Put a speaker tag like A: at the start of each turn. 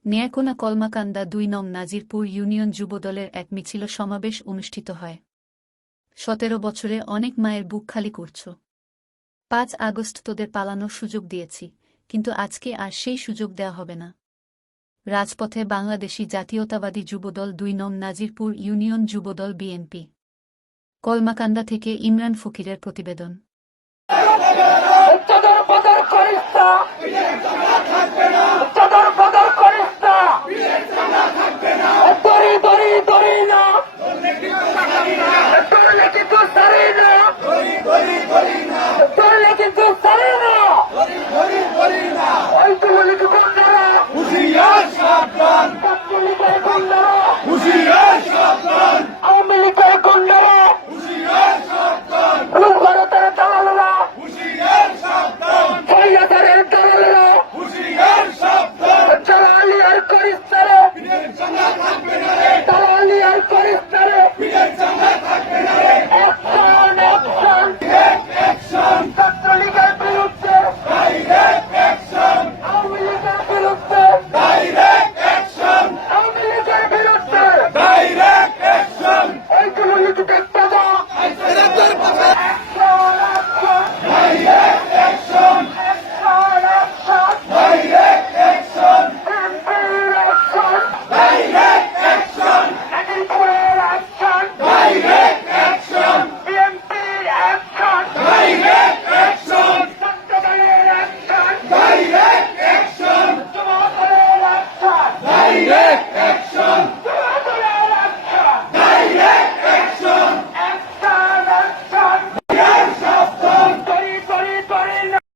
A: নেয়াকোনা কলমাকান্দা ২ নং নাজিরপুর ইউনিয়ন যুবদলের এক মিছিল সমাবেশ অনুষ্ঠিত হয়। ১৭ বছরে অনেক মায়ের বুক খালি করছ। ৫ আগস্ট তোদের পালানোর সুযোগ দিয়েছি, কিন্তু আজকে আর সেই সুযোগ দেয়া হবে না। রাজপথে বাংলাদেশি জাতীয়তাবাদী যুবদল ২ নং নাজিরপুর ইউনিয়ন যুবদল বিএনপি। কলমাকান্দা থেকে ইমরান ফকিরের প্রতিবেদন।
B: মুক্তদের পদের করিস্তা